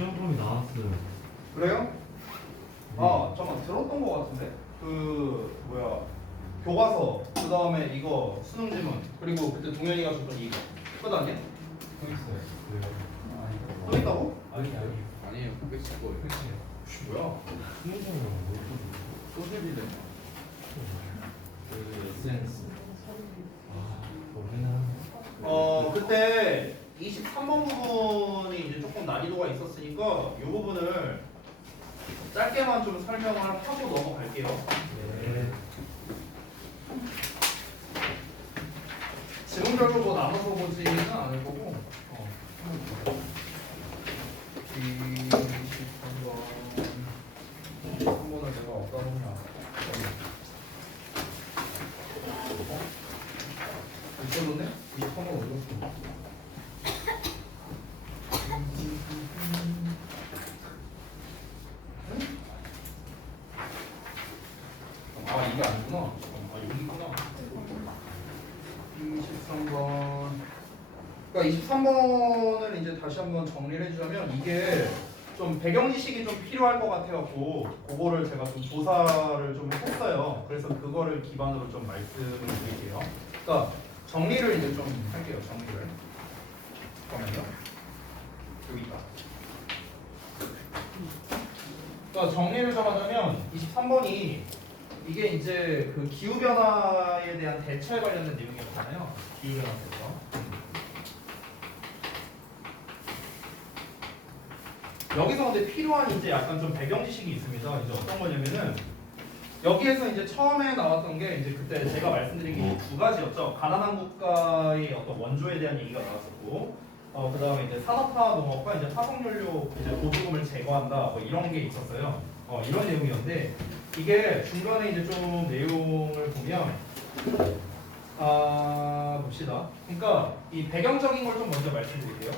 시험범위 나왔어요. 그래요? 아 잠깐 들었던 거 같은데 그 뭐야 교과서 그 다음에 이거 수능 지문 그리고 그때 동현이가 줬던 이거 끝 아니야? 또 있어요. 왜요? 또 있다고? 아니 아니에요. 그게 있고요. 혹시 뭐야? 수능장은 뭐 소셜이래. 그 에센스. 아, 거기는 그때 23번 부분이 이제 조금 난이도가 있었으니까 이 부분을 짧게만 좀 설명을 하고 넘어갈게요. 네. 지금 별로 뭐 나눠서 보지는 않을 거고. 23번을 내가 어디다 놓냐? 있었네? 23번 어디 갔어? 아 이게 아니구나. 아 여기 있구나. 23번. 그러니까 23번을 이제 다시 한번 정리를 해주자면 이게 좀 배경 지식이 좀 필요할 것 같아갖고 그거를 제가 좀 조사를 좀 했어요. 그래서 그거를 기반으로 좀 말씀을 드릴게요. 그러니까 정리를 이제 좀 할게요. 정리를. 잠깐만요. 여기 있다. 그러니까 정리를 좀 하자면 23번이 이게 이제 그 기후 변화에 대한 대처에 관련된 내용이었잖아요. 기후 변화 대처. 여기서 근데 필요한 이제 약간 좀 배경 지식이 있습니다. 이제 어떤 거냐면은 여기에서 이제 처음에 나왔던 게 이제 그때 제가 말씀드린 게 두 가지였죠. 가난한 국가의 어떤 원조에 대한 얘기가 나왔었고, 그 다음에 이제 산업화 농업과 이제 화석연료 이제 보조금을 제거한다 뭐 이런 게 있었어요. 이런 내용이었는데 이게 중간에 이제 좀 내용을 보면 봅시다. 그러니까 이 배경적인 걸 좀 먼저 말씀드릴게요.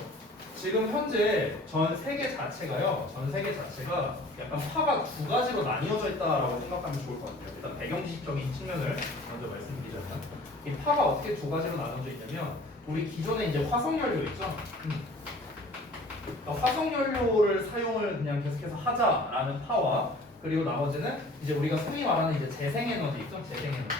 지금 현재 전 세계 자체가요. 전 세계 자체가 약간 파가 두 가지로 나뉘어져 있다라고 생각하면 좋을 것 같아요. 일단 배경 지식적인 측면을 먼저 말씀드리자면 이 파가 어떻게 두 가지로 나눠져 있냐면 우리 기존에 이제 화석연료 있죠. 그러니까 화석연료를 사용을 그냥 계속해서 하자라는 파와 그리고 나머지는 이제 우리가 흔히 말하는 이제 재생에너지 있죠. 재생에너지.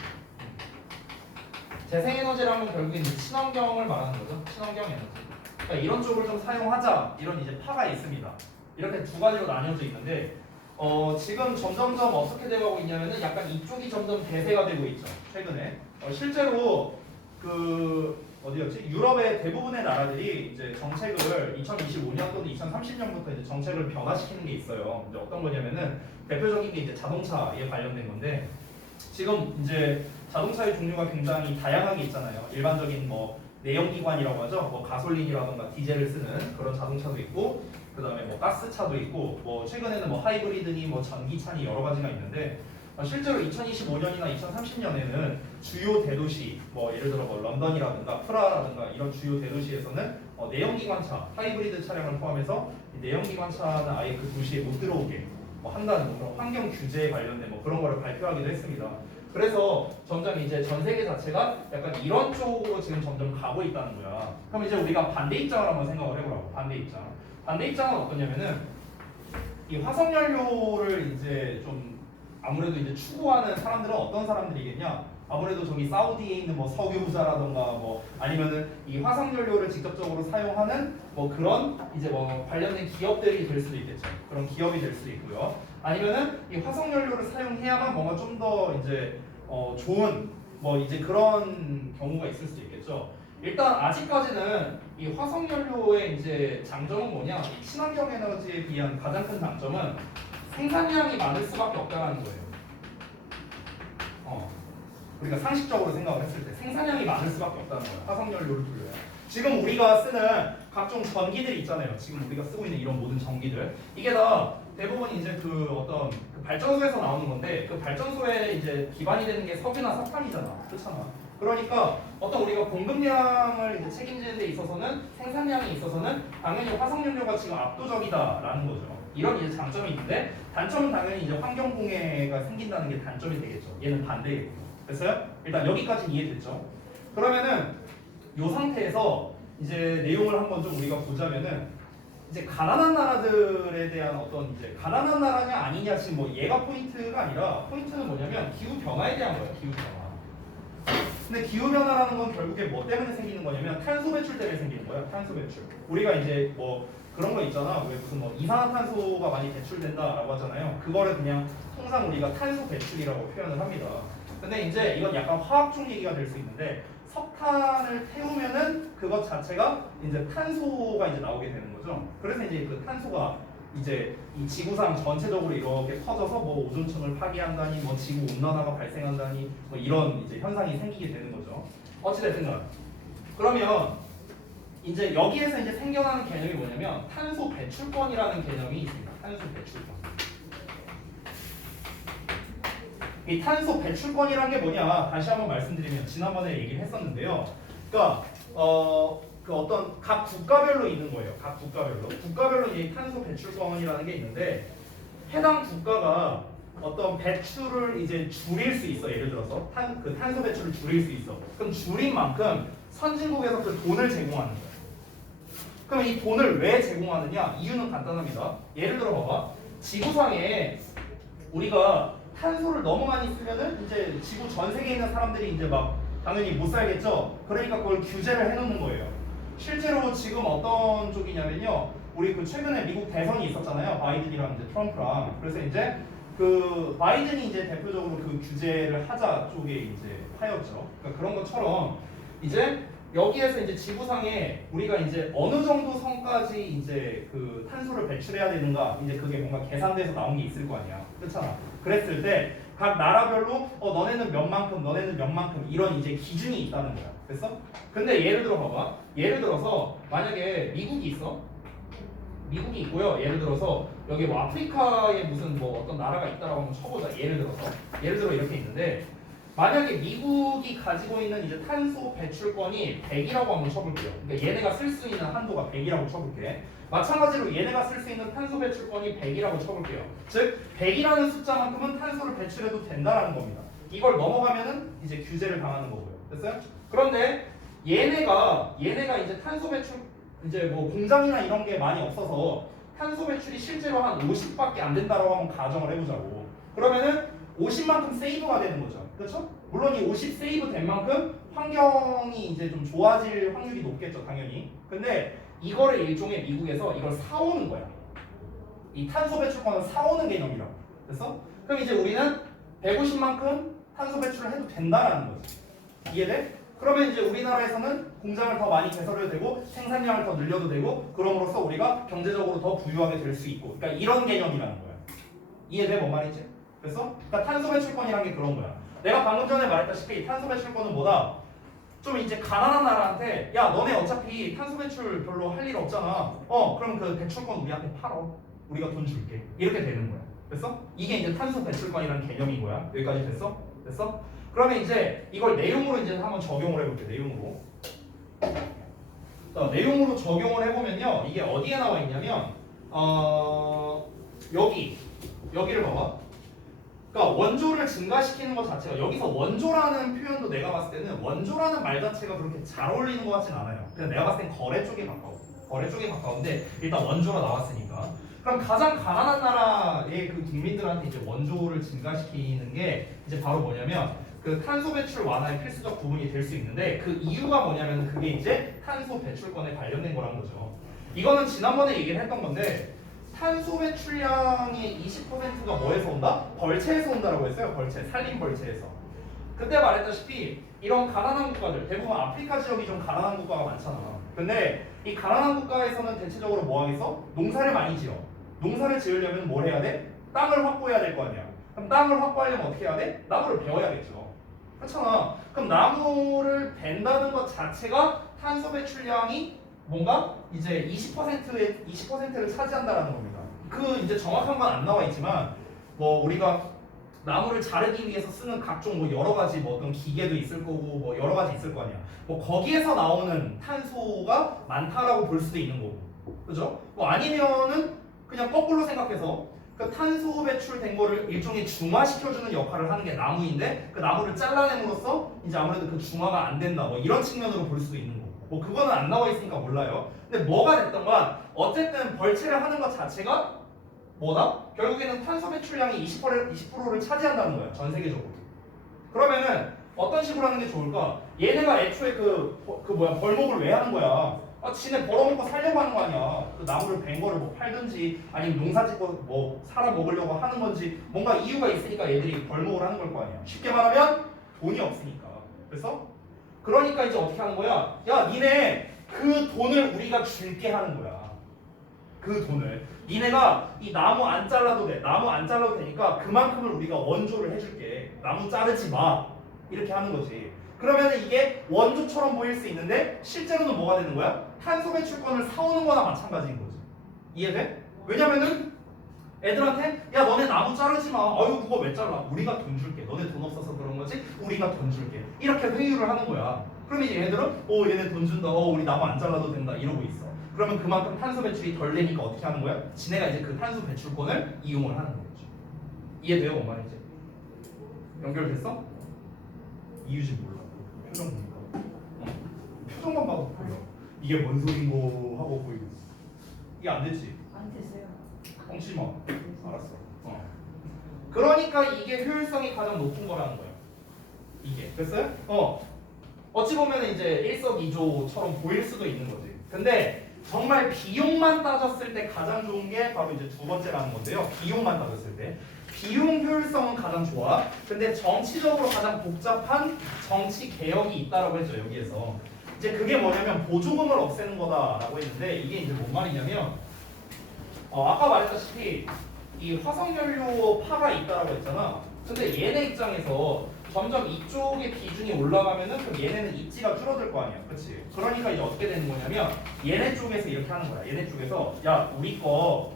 재생에너지라면 결국엔 이제 친환경을 말하는 거죠. 친환경 에너지. 그러니까 이런 쪽을 좀 사용하자 이런 이제 파가 있습니다. 이렇게 두 가지로 나뉘어져 있는데 지금 점점점 어떻게 되어가고 있냐면은 약간 이쪽이 점점 대세가 되고 있죠. 최근에 실제로 그 어디였지? 유럽의 대부분의 나라들이 이제 정책을 2025년 또는 2030년부터 이제 정책을 변화시키는 게 있어요. 이제 어떤 거냐면은 대표적인 게 이제 자동차에 관련된 건데 지금 이제 자동차의 종류가 굉장히 다양하게 있잖아요. 일반적인 뭐 내연기관이라고 하죠. 뭐 가솔린이라던가 디젤을 쓰는 그런 자동차도 있고, 그 다음에 뭐 가스차도 있고, 뭐 최근에는 뭐 하이브리드니 뭐 전기차니 여러 가지가 있는데 실제로 2025년이나 2030년에는 주요 대도시, 뭐 예를 들어 뭐 런던이라든가 프라하라든가 이런 주요 대도시에서는 내연기관차, 하이브리드 차량을 포함해서 내연기관차는 아예 그 도시에 못 들어오게 뭐 한다는 뭐 그런 환경 규제에 관련된 뭐 그런 거를 발표하기도 했습니다. 그래서 점점 이제 전 세계 자체가 약간 이런 쪽으로 지금 점점 가고 있다는 거야. 그럼 이제 우리가 반대 입장을 한번 생각을 해보라고. 반대 입장. 반대 입장은 어떠냐면은 이 화석연료를 이제 좀 아무래도 이제 추구하는 사람들은 어떤 사람들이겠냐? 아무래도 저기 사우디에 있는 뭐 석유부자라던가 뭐 아니면은 이 화석연료를 직접적으로 사용하는 뭐 그런 이제 뭐 관련된 기업들이 될 수도 있겠죠. 그런 기업이 될 수도 있고요. 아니면은 이 화석연료를 사용해야만 뭔가 좀 더 이제 좋은 뭐 이제 그런 경우가 있을 수도 있겠죠. 일단 아직까지는 이 화석연료의 이제 장점은 뭐냐? 이 친환경 에너지에 비한 가장 큰 장점은 생산량이 많을 수밖에 없다는 거예요. 우리가 상식적으로 생각을 했을 때 생산량이 많을 수밖에 없다는 거예요. 화석연료를 돌려야. 지금 우리가 쓰는 각종 전기들 있잖아요. 지금 우리가 쓰고 있는 이런 모든 전기들 이게 다 대부분 이제 그 어떤 그 발전소에서 나오는 건데 그 발전소에 이제 기반이 되는 게 석유나 석탄이잖아. 그렇잖아. 그러니까 어떤 우리가 공급량을 이제 책임지는 데 있어서는 생산량에 있어서는 당연히 화석연료가 지금 압도적이다라는 거죠. 이런 이제 장점이 있는데 단점은 당연히 이제 환경공해가 생긴다는 게 단점이 되겠죠. 얘는 반대겠고. 됐어요? 일단 여기까지 이해됐죠? 그러면은 이 상태에서 이제 내용을 한번 좀 우리가 보자면은 이제 가난한 나라들에 대한 어떤 이제 가난한 나라냐 아니냐 지금 뭐 얘가 포인트가 아니라 포인트는 뭐냐면 기후 변화에 대한 거예요. 기후 변화. 근데 기후 변화라는 건 결국에 뭐 때문에 생기는 거냐면 탄소 배출 때문에 생기는 거예요. 탄소 배출. 우리가 이제 뭐 그런 거 있잖아. 왜 무슨 뭐 이산화탄소가 많이 배출된다라고 하잖아요. 그거를 그냥 통상 우리가 탄소 배출이라고 표현을 합니다. 근데 이제 이건 약간 화학적 얘기가 될 수 있는데 석탄을 태우면은 그것 자체가 이제 탄소가 이제 나오게 되는 거죠. 그래서 이제 그 탄소가 이제 이 지구상 전체적으로 이렇게 퍼져서 뭐 오존층을 파괴한다니, 뭐 지구 온난화가 발생한다니, 뭐 이런 이제 현상이 생기게 되는 거죠. 어찌됐든 그러면 이제 여기에서 이제 생겨나는 개념이 뭐냐면 탄소 배출권이라는 개념이 있습니다. 탄소 배출권. 이 탄소 배출권이란 게 뭐냐? 다시 한번 말씀드리면 지난번에 얘기를 했었는데요. 그러니까 그 어떤 각 국가별로 있는 거예요. 각 국가별로 이 탄소 배출권이라는 게 있는데 해당 국가가 어떤 배출을 이제 줄일 수 있어. 예를 들어서 그 탄소 배출을 줄일 수 있어. 그럼 줄인 만큼 선진국에서 그 돈을 제공하는 거예요. 그럼 이 돈을 왜 제공하느냐? 이유는 간단합니다. 예를 들어 봐봐. 지구상에 우리가 탄소를 너무 많이 쓰면은 이제 지구 전 세계에 있는 사람들이 이제 막 당연히 못 살겠죠. 그러니까 그걸 규제를 해놓는 거예요. 실제로 지금 어떤 쪽이냐면요. 우리 그 최근에 미국 대선이 있었잖아요. 바이든이랑 이제 트럼프랑. 그래서 이제 그 바이든이 이제 대표적으로 그 규제를 하자 쪽에 이제 하였죠. 그러니까 그런 것처럼 이제 여기에서 이제 지구상에 우리가 이제 어느 정도 선까지 이제 그 탄소를 배출해야 되는가 이제 그게 뭔가 계산돼서 나온 게 있을 거 아니야. 그렇잖아. 그랬을 때 각 나라별로 너네는 몇 만큼, 너네는 몇 만큼 이런 이제 기준이 있다는 거야. 됐어? 근데 예를 들어 봐봐. 예를 들어서 만약에 미국이 있어. 미국이 있고요. 예를 들어서 여기 뭐 아프리카에 무슨 뭐 어떤 나라가 있다라고 한번 쳐보자. 예를 들어 이렇게 있는데 만약에 미국이 가지고 있는 이제 탄소 배출권이 100이라고 한번 쳐볼게요. 그러니까 얘네가 쓸 수 있는 한도가 100이라고 쳐볼게. 마찬가지로 얘네가 쓸 수 있는 탄소 배출권이 100이라고 쳐볼게요. 즉 100이라는 숫자만큼은 탄소를 배출해도 된다라는 겁니다. 이걸 넘어가면은 이제 규제를 당하는 거고요. 됐어요? 그런데 얘네가 이제 탄소 배출 이제 뭐 공장이나 이런 게 많이 없어서 탄소 배출이 실제로 한 50밖에 안 된다라고 한번 가정을 해보자고. 그러면은 50만큼 세이브가 되는 거죠. 그렇죠? 물론 이 50 세이브 된 만큼 환경이 이제 좀 좋아질 확률이 높겠죠, 당연히. 근데 이거를 일종의 미국에서 이걸 사오는 거야. 이 탄소 배출권을 사오는 개념이라고. 됐어? 그럼 이제 우리는 150만큼 탄소 배출을 해도 된다라는 거지. 이해돼? 그러면 이제 우리나라에서는 공장을 더 많이 개설해도 되고 생산량을 더 늘려도 되고 그럼으로써 우리가 경제적으로 더 부유하게 될 수 있고. 그러니까 이런 개념이라는 거야. 이해돼? 뭔 말인지? 됐어? 그러니까 탄소 배출권이라는 게 그런 거야. 내가 방금 전에 말했다시피 탄소 배출권은 뭐다? 좀 이제 가난한 나라한테 야 너네 어차피 탄소 배출 별로 할 일 없잖아. 그럼 그 배출권 우리한테 팔어. 우리가 돈 줄게. 이렇게 되는 거야. 됐어? 이게 이제 탄소 배출권이라는 개념인 거야. 여기까지 됐어? 됐어? 그러면 이제 이걸 내용으로 이제 한번 적용을 해볼게. 내용으로. 자, 내용으로 적용을 해보면요. 이게 어디에 나와 있냐면 여기를 봐봐. 그러니까 원조를 증가시키는 것 자체가 여기서 원조라는 표현도 내가 봤을 때는 원조라는 말 자체가 그렇게 잘 어울리는 것 같진 않아요. 그냥 내가 봤을 땐 거래 쪽에 가까워. 거래 쪽에 가까운데 일단 원조가 나왔으니까. 그럼 가장 가난한 나라의 그 국민들한테 이제 원조를 증가시키는 게 이제 바로 뭐냐면 그 탄소 배출 완화의 필수적 부분이 될 수 있는데 그 이유가 뭐냐면 그게 이제 탄소 배출권에 관련된 거라는 거죠. 이거는 지난번에 얘기를 했던 건데 탄소 배출량의 20%가 뭐에서 온다? 벌채에서 온다라고 했어요. 벌채, 산림 벌채에서. 그때 말했다시피 이런 가난한 국가들, 대부분 아프리카 지역이 좀 가난한 국가가 많잖아. 근데 이 가난한 국가에서는 대체적으로 뭐 하겠어? 농사를 많이 지어. 농사를 지으려면 뭘 해야 돼? 땅을 확보해야 될 거 아니야. 그럼 땅을 확보하려면 어떻게 해야 돼? 나무를 베어야겠죠. 그렇잖아. 그럼 나무를 벤다는 것 자체가 탄소 배출량이 뭔가 이제 20%를 차지한다라는 겁니다. 그 이제 정확한 건 안 나와 있지만 뭐 우리가 나무를 자르기 위해서 쓰는 각종 뭐 여러 가지 뭐 어떤 기계도 있을 거고 뭐 여러 가지 있을 거 아니야. 뭐 거기에서 나오는 탄소가 많다라고 볼 수도 있는 거고, 그죠? 뭐 아니면은 그냥 거꾸로 생각해서 그 탄소 배출된 거를 일종의 중화시켜주는 역할을 하는 게 나무인데 그 나무를 잘라냄으로써 이제 아무래도 그 중화가 안 된다 뭐 이런 측면으로 볼 수도 있는 거고. 뭐 그거는 안 나와 있으니까 몰라요. 근데 뭐가 됐던 건 어쨌든 벌채를 하는 것 자체가 뭐다? 결국에는 탄소 배출량이 20%를 차지한다는 거야. 전 세계적으로. 그러면은 어떤 식으로 하는 게 좋을까? 얘네가 애초에 벌목을 왜 하는 거야? 지네 벌어먹고 살려고 하는 거 아니야. 그 나무를 벤 거를 뭐 팔든지 아니면 농사 짓고 뭐 살아 먹으려고 하는 건지 뭔가 이유가 있으니까 얘들이 벌목을 하는 걸 거 아니야. 쉽게 말하면 돈이 없으니까. 그래서 그러니까 이제 어떻게 하는 거야? 야, 니네 그 돈을 우리가 줄게 하는 거야. 그 돈을. 니네가 이 나무 안 잘라도 돼. 나무 안 잘라도 되니까 그만큼을 우리가 원조를 해줄게. 나무 자르지 마. 이렇게 하는 거지. 그러면 이게 원조처럼 보일 수 있는데 실제로는 뭐가 되는 거야? 탄소 배출권을 사오는 거나 마찬가지인 거지. 이해돼? 왜냐면은 애들한테 야 너네 나무 자르지 마. 아유 그거 왜 잘라? 우리가 돈 줄게. 너네 돈 없어서 그런 거지? 우리가 돈 줄게. 이렇게 회유를 하는 거야. 그러면 이제 얘들은 얘네 돈 준다. 우리 나무 안 잘라도 된다. 이러고 있어. 그러면 그만큼 탄소 배출이 덜 되니까 어떻게 하는 거야? 지네가 이제 그 탄소 배출권을 이용을 하는 거죠. 이해돼요? 뭔 말인지? 연결됐어? 이유지 몰라. 표정 보니까. 표정만 봐도 보여. 이게 뭔 소린고 하고 보이고 있어. 이게 안 되지? 안 됐어요. 뻥치지 마. 알았어. 그러니까 이게 효율성이 가장 높은 거라는 거야. 이게. 됐어요? 어찌 보면 이제 일석이조처럼 보일 수도 있는 거지. 근데 정말 비용만 따졌을 때 가장 좋은 게 바로 이제 두 번째라는 건데요. 비용만 따졌을 때. 비용 효율성은 가장 좋아. 근데 정치적으로 가장 복잡한 정치 개혁이 있다라고 했죠. 여기에서. 이제 그게 뭐냐면 보조금을 없애는 거다라고 했는데 이게 이제 뭔 말이냐면 아까 말했다시피 이 화석연료 파가 있다라고 했잖아. 근데 얘네 입장에서 점점 이쪽의 비중이 올라가면은 그럼 얘네는 입지가 줄어들 거 아니야. 그렇지? 그러니까 이제 어떻게 되는 거냐면 얘네 쪽에서 이렇게 하는 거야. 얘네 쪽에서 야 우리 거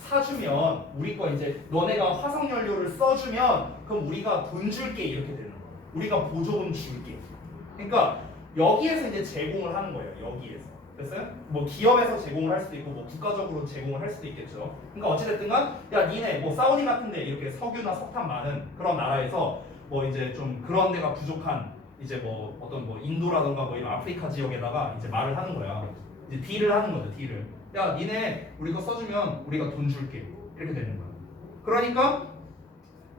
사주면 우리 거 이제 너네가 화석연료를 써주면 그럼 우리가 돈 줄게 이렇게 되는 거야. 우리가 보조금 줄게. 그러니까 여기에서 이제 제공을 하는 거예요. 여기에서. 됐어요? 뭐 기업에서 제공을 할 수도 있고 뭐 국가적으로 제공을 할 수도 있겠죠. 그러니까 어찌됐든간 야 니네 뭐 사우디 같은데 이렇게 석유나 석탄 많은 그런 나라에서 뭐 이제 좀 그런 데가 부족한 이제 뭐 어떤 뭐 인도라던가 뭐 이런 아프리카 지역에다가 이제 말을 하는 거야. 이제 딜을 하는 거죠. 딜을. 야 니네 우리 거 써주면 우리가 돈 줄게 이렇게 되는 거야. 그러니까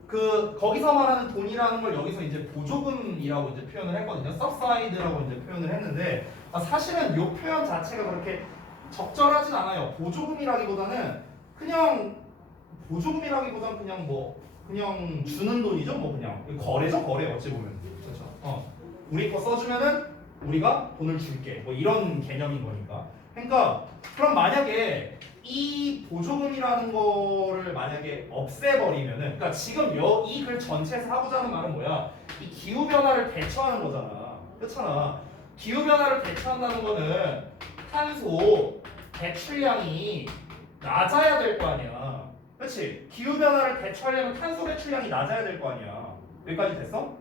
그 거기서 말하는 돈이라는 걸 여기서 이제 보조금이라고 이제 표현을 했거든요. subside라고 이제 표현을 했는데 사실은 이 표현 자체가 그렇게 적절하진 않아요. 보조금이라기보다는 그냥 그냥 주는 돈이죠. 뭐 그냥 거래죠. 거래 어찌 보면. 그렇죠. 우리 거 써주면은 우리가 돈을 줄게. 뭐 이런 개념인 거니까. 그러니까 그럼 만약에 이 보조금이라는 거를 만약에 없애버리면은 그러니까 지금 이 글 전체에서 하고자 하는 말은 뭐야? 이 기후 변화를 대처하는 거잖아. 그렇잖아. 기후 변화를 대처한다는 거는 탄소 배출량이 낮아야 될 거 아니야. 그렇지? 기후 변화를 대처하려면 탄소 배출량이 낮아야 될 거 아니야. 여기까지 됐어?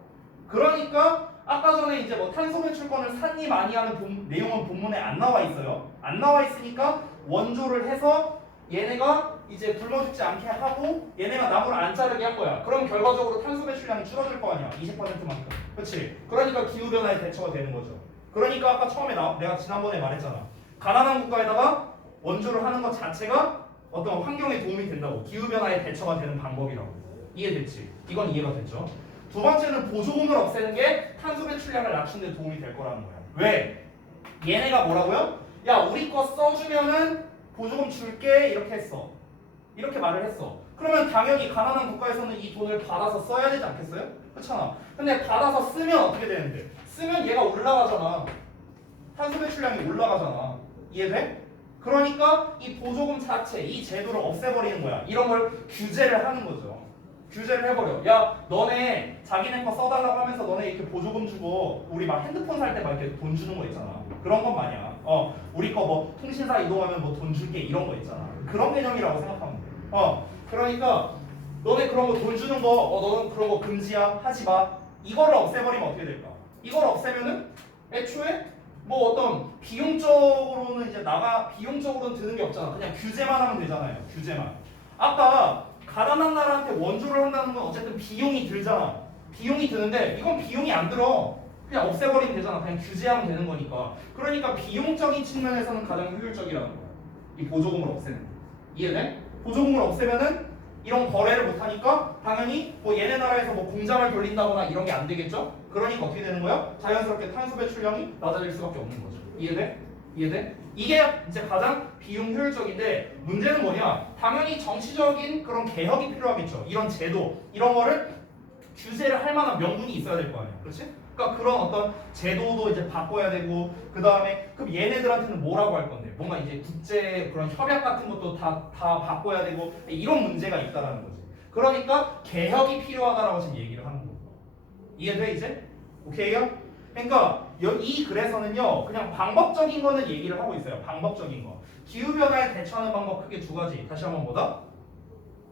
그러니까 아까 전에 이제 뭐 탄소 배출권을 샀니 많이 하는 내용은 본문에 안 나와 있어요. 안 나와 있으니까 원조를 해서 얘네가 이제 굶어 죽지 않게 하고 얘네가 나무를 안 자르게 할 거야. 그럼 결과적으로 탄소 배출량이 줄어들 거 아니야. 20%만큼. 그렇지? 그러니까 기후 변화에 대처가 되는 거죠. 그러니까 아까 처음에 내가 지난번에 말했잖아. 가난한 국가에다가 원조를 하는 것 자체가 어떤 환경에 도움이 된다고. 기후 변화에 대처가 되는 방법이라고. 이해됐지? 이건 이해가 됐죠? 두 번째는 보조금을 없애는 게 탄소 배출량을 낮추는 데 도움이 될 거라는 거야. 왜? 얘네가 뭐라고요? 야 우리 거 써주면은 보조금 줄게 이렇게 했어. 이렇게 말을 했어. 그러면 당연히 가난한 국가에서는 이 돈을 받아서 써야 되지 않겠어요? 그렇잖아. 근데 받아서 쓰면 어떻게 되는데? 쓰면 얘가 올라가잖아. 탄소 배출량이 올라가잖아. 이해돼? 그러니까 이 보조금 자체, 이 제도를 없애버리는 거야. 이런 걸 규제를 하는 거죠. 규제를 해버려. 야 너네 자기네 거 써달라고 하면서 너네 이렇게 보조금 주고 우리 막 핸드폰 살 때 막 이렇게 돈 주는 거 있잖아. 그런 건 마냥 우리 거 뭐 통신사 이동하면 뭐 돈 줄게 이런 거 있잖아. 그런 개념이라고 생각하면 돼. 그러니까 너네 그런 거 돈 주는 거 너는 그런 거 금지야 하지 마. 이거를 없애버리면 어떻게 될까? 이걸 없애면은 애초에 뭐 어떤 비용적으로는 이제 비용적으로는 드는 게 없잖아. 그냥 규제만 하면 되잖아요. 규제만. 아까 가난한 나라한테 원조를 한다는 건 어쨌든 비용이 들잖아. 비용이 드는데 이건 비용이 안 들어. 그냥 없애버리면 되잖아. 그냥 규제하면 되는 거니까. 그러니까 비용적인 측면에서는 가장 효율적이라는 거야. 이 보조금을 없애는 거. 이해돼? 보조금을 없애면은 이런 거래를 못하니까 당연히 뭐 얘네 나라에서 뭐 공장을 돌린다거나 이런 게 안 되겠죠? 그러니까 어떻게 되는 거야? 자연스럽게 탄소 배출량이 낮아질 수밖에 없는 거죠. 이해돼? 이해돼? 이게 이제 가장 비용 효율적인데 문제는 뭐냐? 당연히 정치적인 그런 개혁이 필요하겠죠. 이런 제도, 이런 거를 규제를 할 만한 명분이 있어야 될 거 아니야. 그렇지? 그러니까 그런 어떤 제도도 이제 바꿔야 되고 그 다음에 그럼 얘네들한테는 뭐라고 할 건데? 뭔가 이제 국제 그런 협약 같은 것도 다 바꿔야 되고 이런 문제가 있다라는 거지. 그러니까 개혁이 필요하다라고 지금 얘기를 하는 거고. 이해돼 이제? 오케이요? 그러니까 이 글에서는요 그냥 방법적인 거는 얘기를 하고 있어요. 방법적인 거. 기후변화에 대처하는 방법 크게 두 가지. 다시 한번 보다.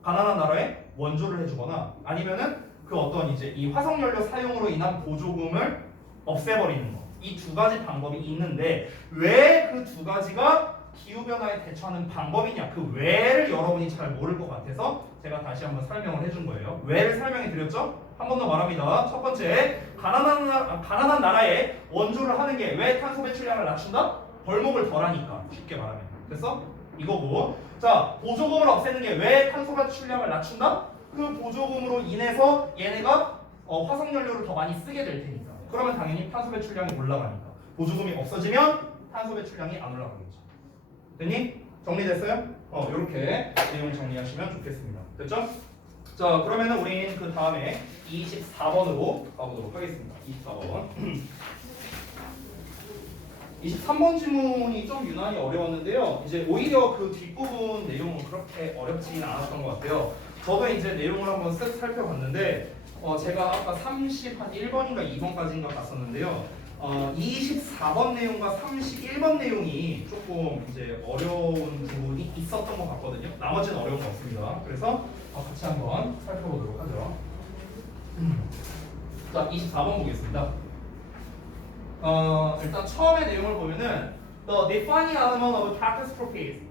가난한 나라에 원조를 해주거나 아니면은 그 어떤 이제 이 화석연료 사용으로 인한 보조금을 없애버리는 거. 이 두 가지 방법이 있는데 왜 그 두 가지가 기후변화에 대처하는 방법이냐? 그 왜를 여러분이 잘 모를 것 같아서 제가 다시 한번 설명을 해준 거예요. 왜를 설명해 드렸죠? 한 번 더 말합니다. 첫 번째, 가난한 나라에 원조를 하는 게 왜 탄소 배출량을 낮춘다? 벌목을 덜하니까. 쉽게 말하면. 됐어? 이거고. 자, 보조금을 없애는 게 왜 탄소 배출량을 낮춘다? 그 보조금으로 인해서 얘네가 화석연료를 더 많이 쓰게 될 테니까. 그러면 당연히 탄소 배출량이 올라가니까. 보조금이 없어지면 탄소 배출량이 안 올라가겠죠. 됐니? 정리됐어요? 이렇게 내용 정리하시면 좋겠습니다. 됐죠? 자, 그러면은 우린 그 다음에 24번으로 가보도록 하겠습니다. 24번. 23번 지문이 좀 유난히 어려웠는데요. 이제 오히려 그 뒷부분 내용은 그렇게 어렵지는 않았던 것 같아요. 저도 이제 내용을 한번 쓱 살펴봤는데 제가 아까 31번인가 2번까지인가 봤었는데요. 24번 내용과 31번 내용이 조금 이제 어려운 부분이 있었던 것 같거든요. 나머지는 어려운 거 없습니다. 그래서 같이 한번 살펴보도록 하죠. 자, 24번 보겠습니다. 일단 처음에 내용을 보면은 The defining element of catastrophe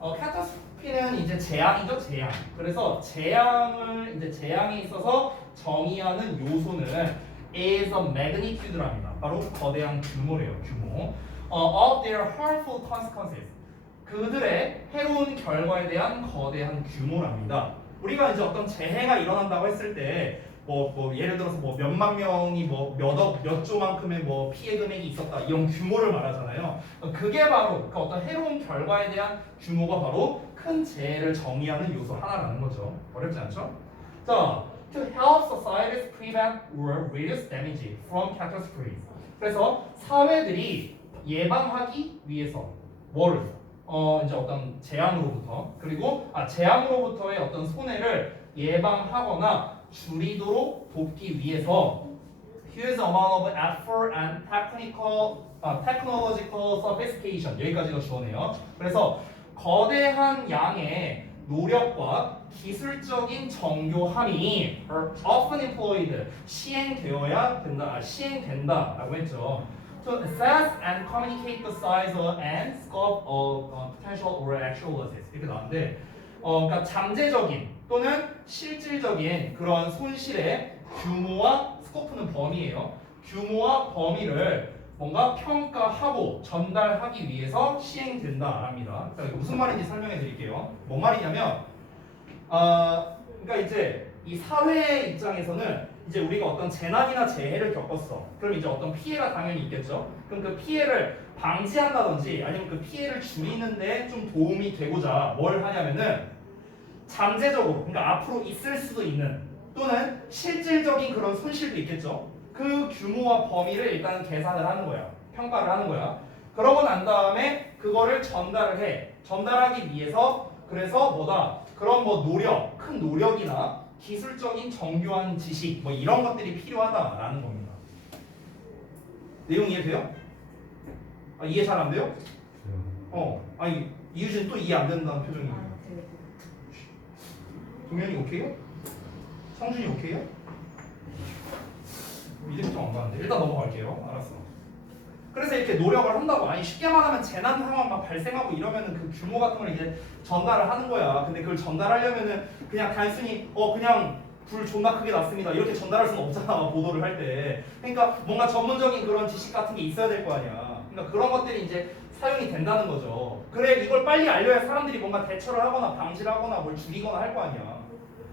is catastrophe는 이제 재앙이죠, 재앙. 그래서 재앙에 있어서 정의하는 요소는 is a magnitude랍니다. 바로 거대한 규모래요, 규모. Of their harmful consequences. 그들의 해로운 결과에 대한 거대한 규모랍니다. 우리가 이제 어떤 재해가 일어난다고 했을 때 예를 들어서 몇만 명이 몇 조만큼의 피해 금액이 있었다 이런 규모를 말하잖아요. 그게 바로 그 어떤 해로운 결과에 대한 규모가 바로 큰 재해를 정의하는 요소 하나라는 거죠. 어렵지 않죠? 자, to help societies prevent or reduce damage from catastrophes. 그래서 사회들이 예방하기 위해서 뭐를 이제 어떤 재앙으로부터 그리고 재앙으로부터의 어떤 손해를 예방하거나 줄이도록 돕기 위해서 huge amount of effort and technological sophistication 여기까지가 주어네요. 그래서 거대한 양의 노력과 기술적인 정교함이 are often employed 시행된다라고 했죠. To assess and communicate the size and scope of potential or actual losses 이렇게 나왔는데 그러니까 잠재적인 또는 실질적인 그런 손실의 규모와 스코프는 범위예요. 규모와 범위를 뭔가 평가하고 전달하기 위해서 시행된다랍니다. 그러니까 무슨 말인지 설명해 드릴게요. 뭔 말이냐면, 그러니까 이제 이 사회 입장에서는 이제 우리가 어떤 재난이나 재해를 겪었어. 그럼 이제 어떤 피해가 당연히 있겠죠. 그럼 그 피해를 방지한다든지 아니면 그 피해를 줄이는데 좀 도움이 되고자 뭘 하냐면은 잠재적으로, 그러니까 앞으로 있을 수도 있는 또는 실질적인 그런 손실도 있겠죠. 그 규모와 범위를 일단은 계산을 하는 거야. 평가를 하는 거야. 그러고 난 다음에 그거를 전달을 해. 전달하기 위해서 그래서 그런 노력, 큰 노력이나 기술적인 정교한 지식 이런 것들이 필요하다라는 겁니다. 내용 이해돼요? 이해 잘 안 돼요? 아니 이유진 또 이해 안 된다는 표정이에요. 동현이 오케이요? 성준이 오케이요? 이제부터 안 가는데 일단 넘어갈게요. 알았어. 그래서 이렇게 노력을 한다고. 아니 쉽게 말하면 재난 상황 막 발생하고 이러면은 그 규모 같은 걸 이제 전달을 하는 거야. 근데 그걸 전달하려면은 그냥 단순히 그냥 불 존나 크게 났습니다. 이렇게 전달할 수는 없잖아 보도를 할 때. 그러니까 뭔가 전문적인 그런 지식 같은 게 있어야 될 거 아니야. 그러니까 그런 것들이 이제 사용이 된다는 거죠. 그래 이걸 빨리 알려야 사람들이 뭔가 대처를 하거나 방지를 하거나 뭘 줄이거나 할 거 아니야.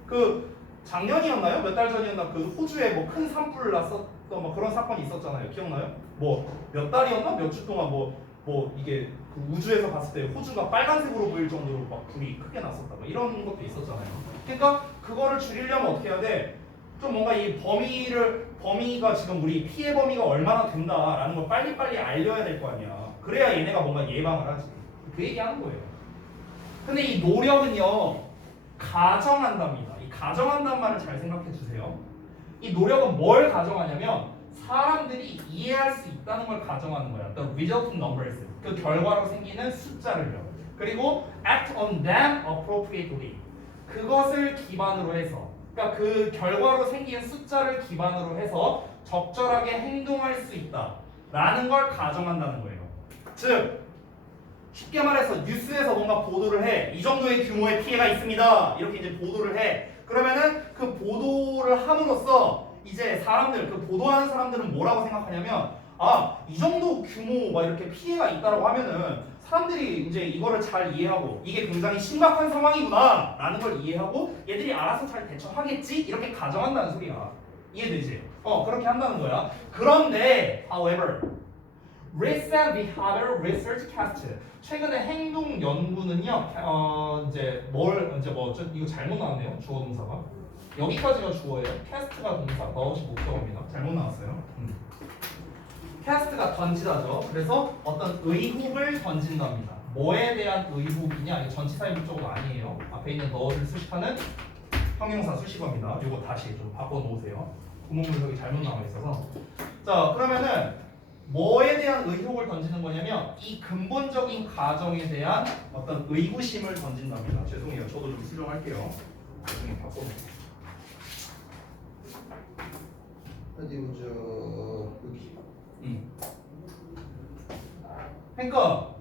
그 작년이었나요? 몇 달 전이었나 그 호주에 뭐 큰 산불 났었던 뭐 그런 사건이 있었잖아요. 기억나요? 뭐 몇 달이었나? 몇 주 동안 뭐 이게 그 우주에서 봤을 때 호주가 빨간색으로 보일 정도로 막 불이 크게 났었다. 뭐 이런 것도 있었잖아요. 그러니까 그거를 줄이려면 어떻게 해야 돼? 좀 뭔가 이 범위가 지금 우리 피해 범위가 얼마나 된다라는 걸 빨리빨리 알려야 될 거 아니야. 그래야 얘네가 뭔가 예방을 하지. 그 얘기하는 거예요. 근데 이 노력은요 가정한답니다. 이 가정한다는 말을 잘 생각해 주세요. 이 노력은 뭘 가정하냐면 사람들이 이해할 수 있다는 걸 가정하는 거야. The resultant numbers. 그 결과로 생기는 숫자를요. 그리고 act on them appropriately. 그것을 기반으로 해서, 그러니까 그 결과로 생긴 숫자를 기반으로 해서 적절하게 행동할 수 있다라는 걸 가정한다는 거예요. 즉 쉽게 말해서 뉴스에서 뭔가 보도를 해. 이 정도의 규모의 피해가 있습니다. 이렇게 이제 보도를 해. 그러면은 그 보도를 함으로써 이제 사람들, 그 보도하는 사람들은 뭐라고 생각하냐면 이 정도 규모 막 이렇게 피해가 있다라고 하면은 사람들이 이제 이거를 잘 이해하고 이게 굉장히 심각한 상황이구나 라는 걸 이해하고 얘들이 알아서 잘 대처하겠지 이렇게 가정한다는 소리야. 이해되지? 그렇게 한다는 거야. 그런데 however recent behavior research cast 최근에 행동 연구는요 이거 잘못 나왔네요. 주어 동사가 여기까지가 주어예요. cast가 동사 나오시 목적어입니다. 잘못 나왔어요. 캐스트가 던지다죠. 그래서 어떤 의혹을 던진답니다. 뭐에 대한 의혹이냐? 이게 전치사의 목적어가 아니에요. 앞에 있는 너를 수식하는 형용사 수식어입니다. 이거 다시 좀 바꿔놓으세요. 구문 분석이 잘못 나와 있어서. 자, 그러면은 뭐에 대한 의혹을 던지는 거냐면 이 근본적인 가정에 대한 어떤 의구심을 던진답니다. 죄송해요. 저도 좀 수정할게요. 나중에 바꿔놓을게요. 어디 보자. 여기. 그러니까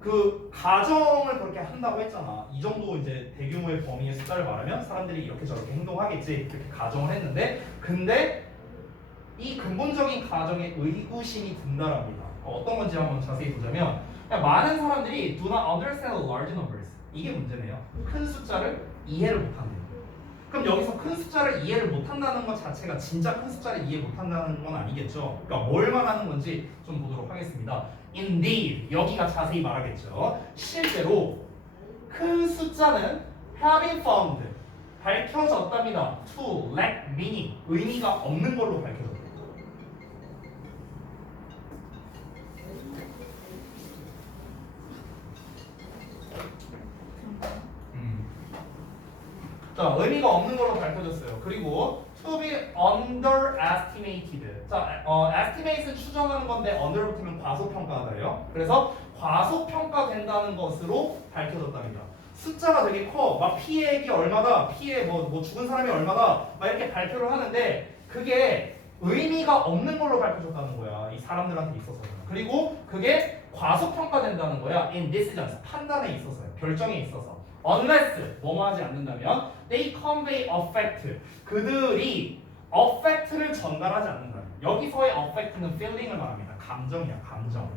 그 가정을 그렇게 한다고 했잖아. 이 정도 이제 대규모의 범위의 숫자를 말하면 사람들이 이렇게 저렇게 행동하겠지 이렇게 가정을 했는데 근데 이 근본적인 가정에 의구심이 든다랍니다. 어떤 건지 한번 자세히 보자면 그냥 많은 사람들이 do not understand large numbers 이게 문제네요. 큰 숫자를 이해를 못한대요. 그럼 여기서 큰 숫자를 이해를 못한다는 것 자체가 진짜 큰 숫자를 이해 못한다는 건 아니겠죠. 그러니까 뭘 말하는 건지 좀 보도록 하겠습니다. Indeed, 여기가 자세히 말하겠죠. 실제로 큰 숫자는 have been found, 밝혀졌답니다. To lack meaning, 의미가 없는 걸로 밝혀졌대요. 자, 의미가 없는 걸로 밝혀졌어요. 그리고 to be underestimated. 자, estimate은 추정하는 건데 under로 붙으면 과소평가하다예요. 그래서 과소평가된다는 것으로 밝혀졌답니다. 숫자가 되게 커. 막 피해액이 얼마다, 피해 뭐 죽은 사람이 얼마다, 막 이렇게 발표를 하는데 그게 의미가 없는 걸로 밝혀졌다는 거야. 이 사람들한테 있어서는. 그리고 그게 과소평가된다는 거야. In decisions, 판단에 있어서요. 결정에 있어서. Unless 뭐뭐 하지 않는다면 they convey affect 그들이 affect를 전달하지 않는다면 여기서의 affect는 feeling을 말합니다. 감정이야 감정.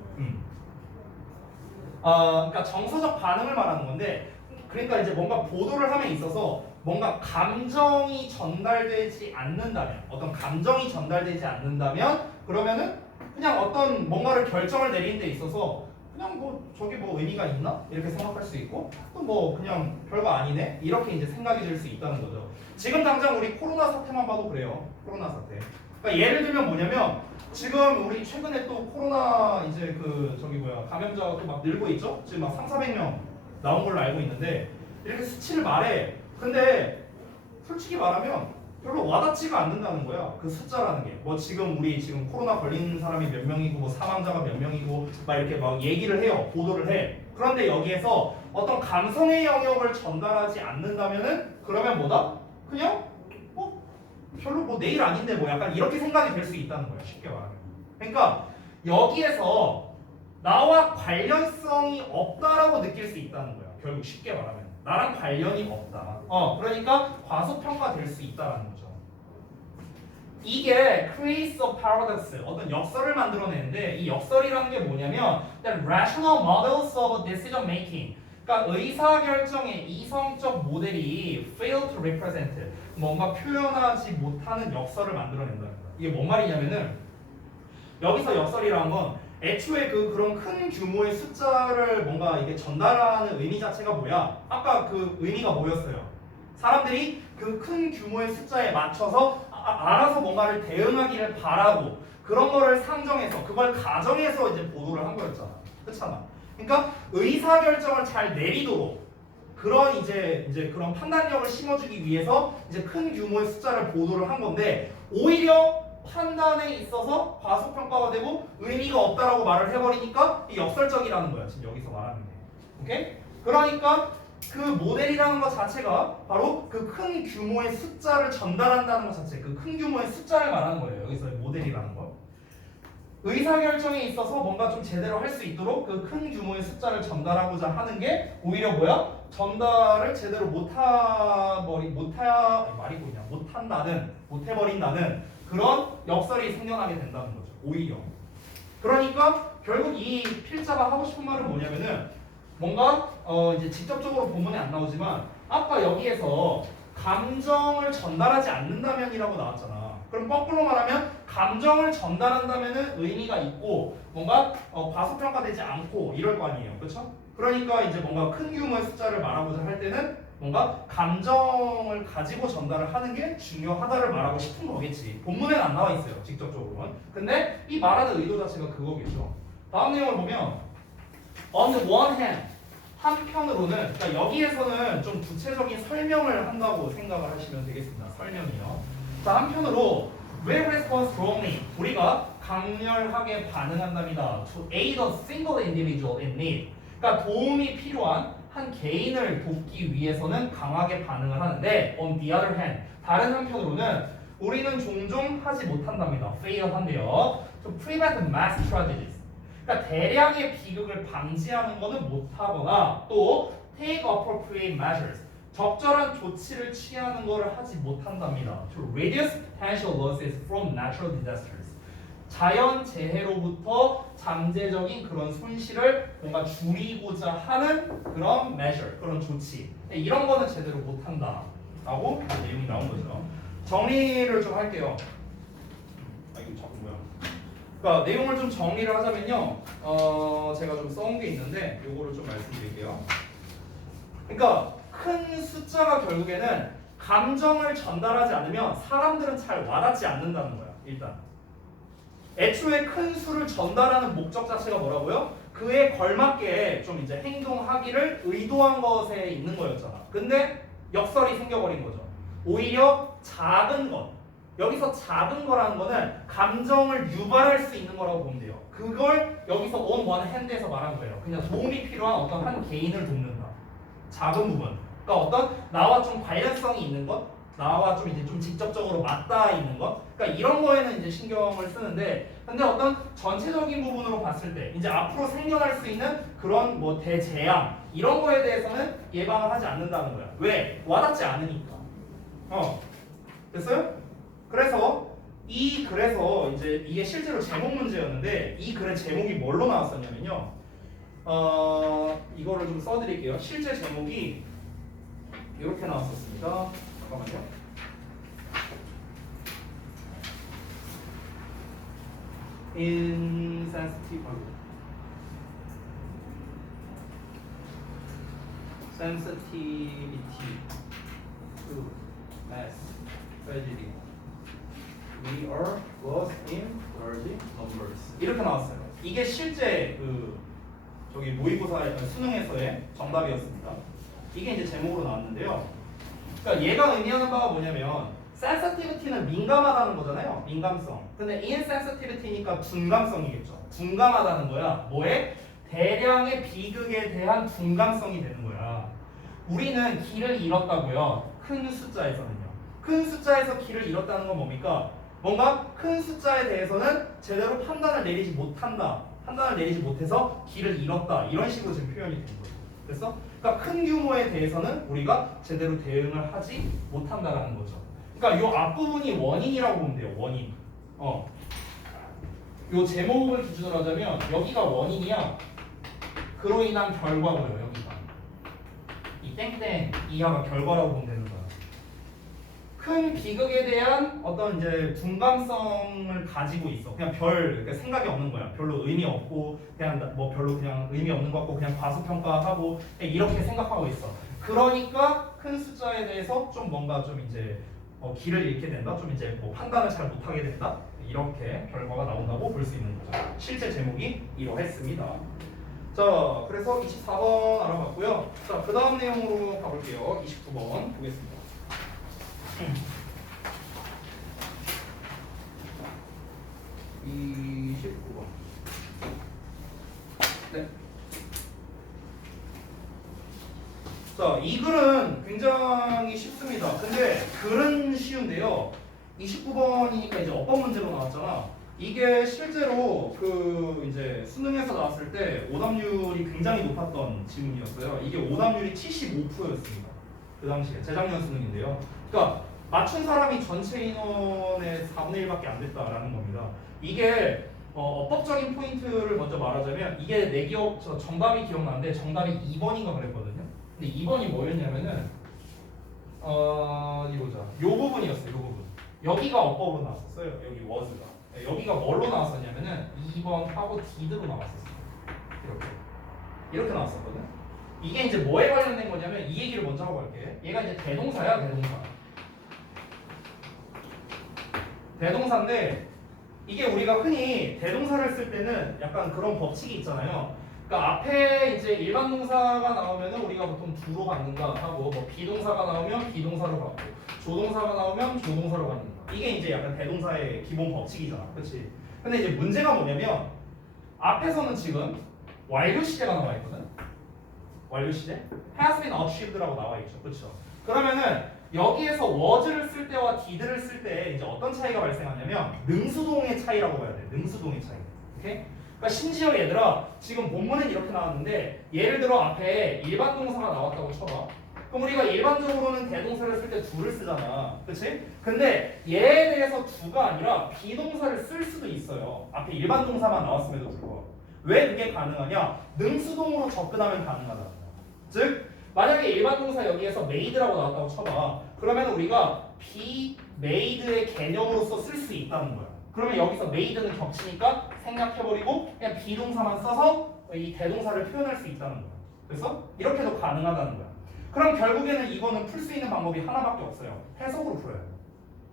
그러니까 정서적 반응을 말하는 건데 그러니까 이제 뭔가 보도를 함에 있어서 뭔가 감정이 전달되지 않는다면 어떤 감정이 전달되지 않는다면 그러면은 그냥 어떤 뭔가를 결정을 내리는 데 있어서 그냥 뭐 저게 뭐 의미가 있나? 이렇게 생각할 수 있고 또 뭐 그냥 별거 아니네? 이렇게 이제 생각이 들 수 있다는 거죠. 지금 당장 우리 코로나 사태만 봐도 그래요. 코로나 사태. 그러니까 예를 들면 뭐냐면 지금 우리 최근에 또 코로나 이제 그 저기 뭐야 감염자가 또 막 늘고 있죠? 지금 막 3,400명 나온 걸로 알고 있는데 이렇게 수치를 말해. 근데 솔직히 말하면 별로 와닿지가 않는다는 거야. 그 숫자라는 게. 뭐 지금 우리 지금 코로나 걸린 사람이 몇 명이고 뭐 사망자가 몇 명이고 막 이렇게 막 얘기를 해요. 보도를 해. 그런데 여기에서 어떤 감성의 영역을 전달하지 않는다면은 그러면 뭐다? 그냥 뭐 별로 뭐 내일 아닌데 뭐 약간 이렇게 생각이 될 수 있다는 거야. 쉽게 말하면. 그러니까 여기에서 나와 관련성이 없다라고 느낄 수 있다는 거야. 결국 쉽게 말하면 나랑 관련이 없다. 그러니까 과소평가될 수 있다라는 거죠. 이게 creates a paradox, 어떤 역설을 만들어내는데 이 역설이라는 게 뭐냐면 that rational models of decision making, 그러니까 의사결정의 이성적 모델이 fail to represent, 뭔가 표현하지 못하는 역설을 만들어낸다는 거야. 이게 뭔 말이냐면은 여기서 역설이라는 건 애초에 그런 큰 규모의 숫자를 뭔가 이게 전달하는 의미 자체가 뭐야? 아까 그 의미가 뭐였어요? 사람들이 그 큰 규모의 숫자에 맞춰서 알아서 뭔가를 대응하기를 바라고 그런 거를 상정해서 그걸 가정해서 이제 보도를 한 거였잖아. 그렇잖아. 그러니까 의사 결정을 잘 내리도록 그런 이제 그런 판단력을 심어주기 위해서 이제 큰 규모의 숫자를 보도를 한 건데 오히려 판단에 있어서 과소평가가 되고 의미가 없다라고 말을 해버리니까 이 역설적이라는 거야. 지금 여기서 말하는 게. 오케이? 그러니까 그 모델이라는 것 자체가 바로 그 큰 규모의 숫자를 전달한다는 것 자체, 그 큰 규모의 숫자를 말하는 거예요. 여기서 모델이라는 거. 의사결정에 있어서 뭔가 좀 제대로 할 수 있도록 그 큰 규모의 숫자를 전달하고자 하는 게 오히려 뭐야? 전달을 제대로 못해버린다는 그런 역설이 생겨나게 된다는 거죠. 오히려. 그러니까 결국 이 필자가 하고 싶은 말은 뭐냐면은 뭔가 이제 직접적으로 본문에 안 나오지만 아까 여기에서 감정을 전달하지 않는다면이라고 나왔잖아. 그럼 거꾸로 말하면 감정을 전달한다면은 의미가 있고 뭔가 과소평가되지 않고 이럴 거 아니에요. 그렇죠? 그러니까 이제 뭔가 큰 규모의 숫자를 말하고자 할 때는 뭔가 감정을 가지고 전달을 하는 게 중요하다를 말하고 싶은 거겠지. 본문에는 안 나와 있어요. 직접적으로는. 근데 이 말하는 의도 자체가 그거겠죠. 다음 내용을 보면 on the one hand, 한편으로는, 그러니까 여기에서는 좀 구체적인 설명을 한다고 생각을 하시면 되겠습니다. 설명이요. 자, 한편으로 will respond strongly, 우리가 강렬하게 반응한답니다. to aid a single individual in need. 그러니까 도움이 필요한 한 개인을 돕기 위해서는 강하게 반응을 하는데 on the other hand, 다른 한편으로는 우리는 종종 하지 못한답니다. fail 한대요. to prevent mass tragedies. 그러니까 대량의 비극을 방지하는 것은 못하거나 또 take appropriate measures, 적절한 조치를 취하는 것을 하지 못한답니다. To reduce potential losses from natural disasters. 자연 재해로부터 잠재적인 그런 손실을 뭔가 줄이고자 하는 그런 measure, 그런 조치. 이런 거는 제대로 못한다라고 내용이 나온 거죠. 정리를 좀 할게요. 이거 자꾸 뭐야? 그러니까 내용을 좀 정리를 하자면요, 제가 좀 써온 게 있는데 요거를 좀 말씀드릴게요. 그러니까 큰 숫자가 결국에는 감정을 전달하지 않으면 사람들은 잘 와닿지 않는다는 거야. 일단 애초에 큰 수를 전달하는 목적 자체가 뭐라고요? 그에 걸맞게 좀 이제 행동하기를 의도한 것에 있는 거였잖아. 근데 역설이 생겨버린 거죠. 오히려 작은 것, 여기서 작은 거라는 거는 감정을 유발할 수 있는 거라고 보면 돼요. 그걸 여기서 on one hand에서 말한 거예요. 그냥 도움이 필요한 어떤 한 개인을 돕는다. 작은 부분. 그러니까 어떤 나와 좀 관련성이 있는 것, 나와 좀 이제 좀 직접적으로 맞닿아 있는 것. 그러니까 이런 거에는 이제 신경을 쓰는데, 근데 어떤 전체적인 부분으로 봤을 때 이제 앞으로 생겨날 수 있는 그런 뭐 대재앙 이런 거에 대해서는 예방을 하지 않는다는 거야. 왜? 와닿지 않으니까. 됐어요? 그래서 그래서 이제 이게 실제로 제목 문제였는데 이 글의 제목이 뭘로 나왔었냐면요. 이거를 좀 써드릴게요. 실제 제목이 이렇게 나왔었습니다. 잠깐만요. sensitivity to mass tragedy. We are lost in large numbers. 이렇게 나왔어요. 이게 실제 저기 모의고사 수능에서의 정답이었습니다. 이게 이제 제목으로 나왔는데요. 그러니까 얘가 의미하는 바가 뭐냐면 sensitivity는 민감하다는 거잖아요. 민감성. 근데 insensitivity니까 둔감성이겠죠. 둔감하다는 거야. 뭐에? 대량의 비극에 대한 둔감성이 되는 거야. 우리는 길을 잃었다고요. 큰 숫자에서는요. 큰 숫자에서 길을 잃었다는 건 뭡니까? 뭔가 큰 숫자에 대해서는 제대로 판단을 내리지 못한다 판단을 내리지 못해서 길을 잃었다 이런 식으로 지금 표현이 되는 거죠. 그래서 그러니까 큰 규모에 대해서는 우리가 제대로 대응을 하지 못한다라는 거죠. 그러니까 요 앞부분이 원인이라고 보면 돼요. 원인. 요 제목을 기준으로 하자면 여기가 원인이야. 그로 인한 결과고요. 여기가 이 땡땡 이하가 결과라고 보면 되는 거야. 큰 비극에 대한 어떤 이제 둔감성을 가지고 있어. 그냥 그러니까 생각이 없는 거야. 별로 의미 없고 그냥 뭐 별로 그냥 의미 없는 것 같고 그냥 과소평가하고 이렇게 생각하고 있어. 그러니까 큰 숫자에 대해서 좀 뭔가 좀 이제 길을 잃게 된다. 좀 이제 뭐 판단을 잘 못하게 된다. 이렇게 결과가 나온다고 볼 수 있는 거죠. 실제 제목이 이러했습니다. 자, 그래서 24번 알아봤고요. 자, 그 다음 내용으로 가볼게요. 29번 보겠습니다. 29번. 네. 자, 이 글은 굉장히 쉽습니다. 근데 글은 쉬운데요. 29번이니까 이제 어법 문제로 나왔잖아. 이게 실제로 그 이제 수능에서 나왔을 때 오답률이 굉장히 높았던 지문이었어요. 이게 오답률이 75%였습니다. 그 당시에 재작년 수능인데요. 그러니까 맞춘 사람이 전체 인원의 4분의 1밖에 안 됐다라는 겁니다. 이게 어법적인 포인트를 먼저 말하자면 이게 내 기억 정답이 기억나는데 정답이 2번인가 그랬거든요. 근데 2번이 뭐였냐면은 어디 보자. 요 부분이었어요. 요 부분. 여기가 어법으로 나왔었어요. 여기 was가. 여기가 뭘로 나왔었냐면은 2번하고 did로 나왔었어요. 이렇게 나왔었거든. 이게 이제 뭐에 관련된 거냐면 이 얘기를 먼저 하고 갈게. 얘가 이제 대동사야, 대동사. 대동사인데 이게 우리가 흔히 대동사를 쓸 때는 약간 그런 법칙이 있잖아요. 그러니까 앞에 이제 일반 동사가 나오면은 우리가 보통 주로 받는다 하고 뭐 비동사가 나오면 비동사로 받고 조동사가 나오면 조동사로 받는다. 이게 이제 약간 대동사의 기본 법칙이잖아. 그렇지? 근데 이제 문제가 뭐냐면 앞에서는 지금 완료 시제가 나와 있거든. 완료 시제? has been achieved라고 나와 있죠. 그렇죠? 그러면은 여기에서 was를 쓸 때와 did를 쓸 때 이제 어떤 차이가 발생하냐면 능수동의 차이라고 봐야 돼. 능수동의 차이. 오케이? 그러니까 심지어 얘들아 지금 본문은 이렇게 나왔는데 예를 들어 앞에 일반 동사가 나왔다고 쳐봐. 그럼 우리가 일반적으로는 대동사를 쓸 때 do를 쓰잖아. 그치? 근데 얘에 대해서 do가 아니라 비동사를 쓸 수도 있어요. 앞에 일반 동사만 나왔음에도 불구하고. 왜 그게 가능하냐? 능수동으로 접근하면 가능하다. 즉 만약에 일반 동사 여기에서 made라고 나왔다고 쳐봐. 그러면 우리가 be made의 개념으로서 쓸 수 있다는 거야. 그러면 여기서 made는 겹치니까 생략해버리고 그냥 비동사만 써서 이 대동사를 표현할 수 있다는 거야. 그래서 이렇게도 가능하다는 거야. 그럼 결국에는 이거는 풀 수 있는 방법이 하나밖에 없어요. 해석으로 풀어야 돼.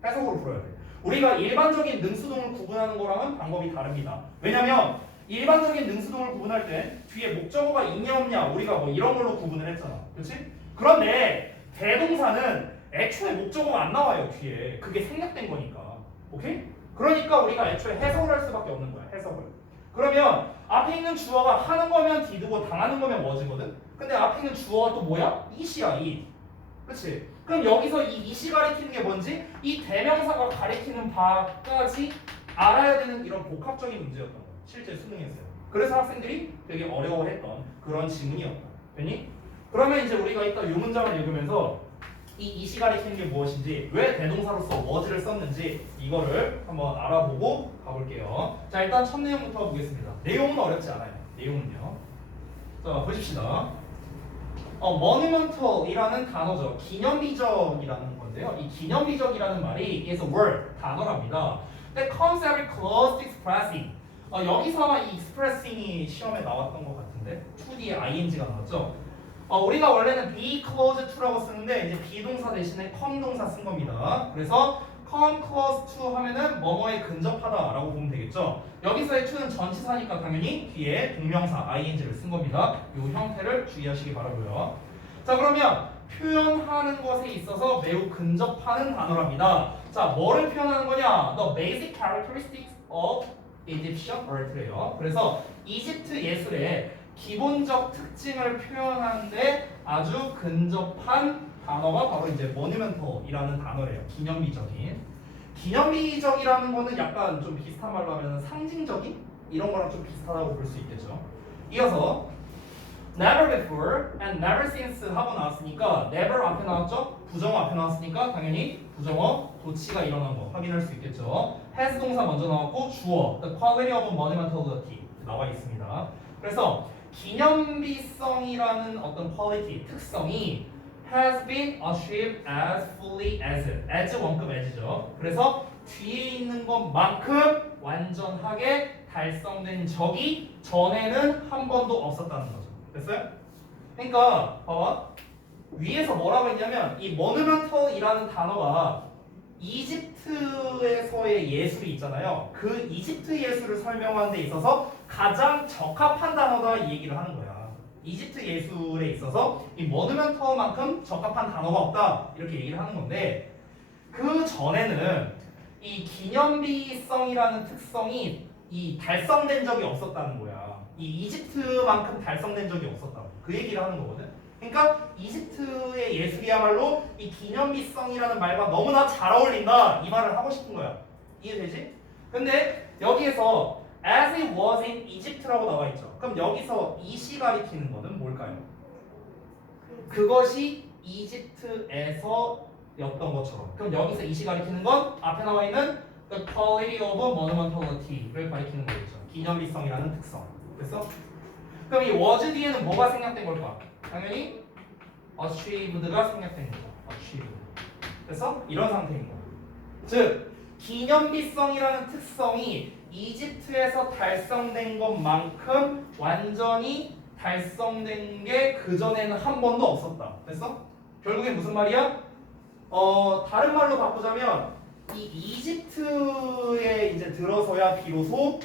해석으로 풀어야 돼. 우리가 일반적인 능수동을 구분하는 거랑은 방법이 다릅니다. 왜냐면 일반적인 능수동을 구분할 때 뒤에 목적어가 있냐 없냐 우리가 뭐 이런 걸로 구분을 했잖아. 그렇지? 그런데 대동사는 애초에 목적어가 안 나와요. 뒤에. 그게 생략된 거니까. 오케이? 그러니까 우리가 애초에 해석을 할 수밖에 없는 거야. 해석을. 그러면 앞에 있는 주어가 하는 거면 did고 당하는 거면 was거든. 근데 앞에 있는 주어가 또 뭐야? it이야. it. 그렇지? 그럼 여기서 이 it이 가리키는 게 뭔지 이 대명사가 가리키는 바까지 알아야 되는 이런 복합적인 문제였던 거야. 실제 수능에서요. 그래서 학생들이 되게 어려워했던 그런 지문이었다. 됐니? 그러면 이제 우리가 이따 이 문장을 읽으면서 이 it이 가리키는 게 무엇인지 왜 대동사로서 was를 썼는지 이거를 한번 알아보고 가볼게요. 자 일단 첫 내용부터 보겠습니다. 내용은 어렵지 않아요. 내용은요. 자 보십시다. monumental이라는 단어죠. 기념비적이라는 건데요. 이 기념비적이라는 말이 is a word, 단어랍니다. that comes every close expressing. 여기서 아마 이 expressing이 시험에 나왔던 것 같은데 2D에 ing가 나왔죠. 우리가 원래는 be close to라고 쓰는데 이제 비동사 대신에 come 동사 쓴 겁니다. 그래서 come close to 하면은 뭐뭐에 근접하다라고 보면 되겠죠. 여기서의 to는 전치사니까 당연히 뒤에 동명사 ing를 쓴 겁니다. 이 형태를 주의하시기 바라고요. 자 그러면 표현하는 것에 있어서 매우 근접하는 단어랍니다. 자 뭐를 표현하는 거냐? The basic characteristics of Egyptian art래요. 그래서 이집트 예술의 기본적 특징을 표현하는데 아주 근접한 단어가 바로 이제 monumental이라는 단어래요. 기념비적인. 기념비적이라는 거는 약간 좀 비슷한 말로 하면 상징적인 이런 거랑 좀 비슷하다고 볼 수 있겠죠. 이어서 never before and never since 하고 나왔으니까 never 앞에 나왔죠? 부정어 앞에 나왔으니까 당연히 부정어 도치가 일어난 거 확인할 수 있겠죠. has 동사 먼저 나왔고 주어 the quality of monumentality 나와 있습니다. 그래서 기념비성이라는 어떤 quality 특성이 has been achieved as fully as 원급 as죠. 그래서 뒤에 있는 것만큼 완전하게 달성된 적이 전에는 한 번도 없었다는 거죠. 됐어요? 그러니까 봐봐 위에서 뭐라고 했냐면 이 monumental이라는 단어가 이집트에서의 예술이 있잖아요. 그 이집트 예술을 설명하는 데 있어서 가장 적합한 단어다 이 얘기를 하는 거야. 이집트 예술에 있어서 이 모누멘털만큼 적합한 단어가 없다 이렇게 얘기를 하는 건데 그 전에는 이 기념비성이라는 특성이 이 달성된 적이 없었다는 거야. 이 이집트만큼 달성된 적이 없었다고 그 얘기를 하는 거거든. 그러니까 이집트의 예술이야말로 이 기념비성이라는 말과 너무나 잘 어울린다 이 말을 하고 싶은 거야. 이해되지? 근데 여기에서 as it was in Egypt라고 나와 있죠. 그럼 여기서 이시 가리키는 거는 뭘까요? 그것이 이집트에서였던 것처럼. 그럼 여기서 이시 가리키는 건 앞에 나와 있는 the quality of monumentality를 가리키는 거겠죠. 기념비성이라는 특성. 됐어? 그럼 이 was 뒤에는 뭐가 생략된 걸까? 당연히 achieved가 생략된 거죠. achieved. 그래서 이런 상태인 거예요. 즉 기념비성이라는 특성이 이집트에서 달성된 것만큼 완전히 달성된 게 그전에는 한 번도 없었다. 됐어? 결국엔 무슨 말이야? 다른 말로 바꾸자면 이 이집트에 이제 들어서야 비로소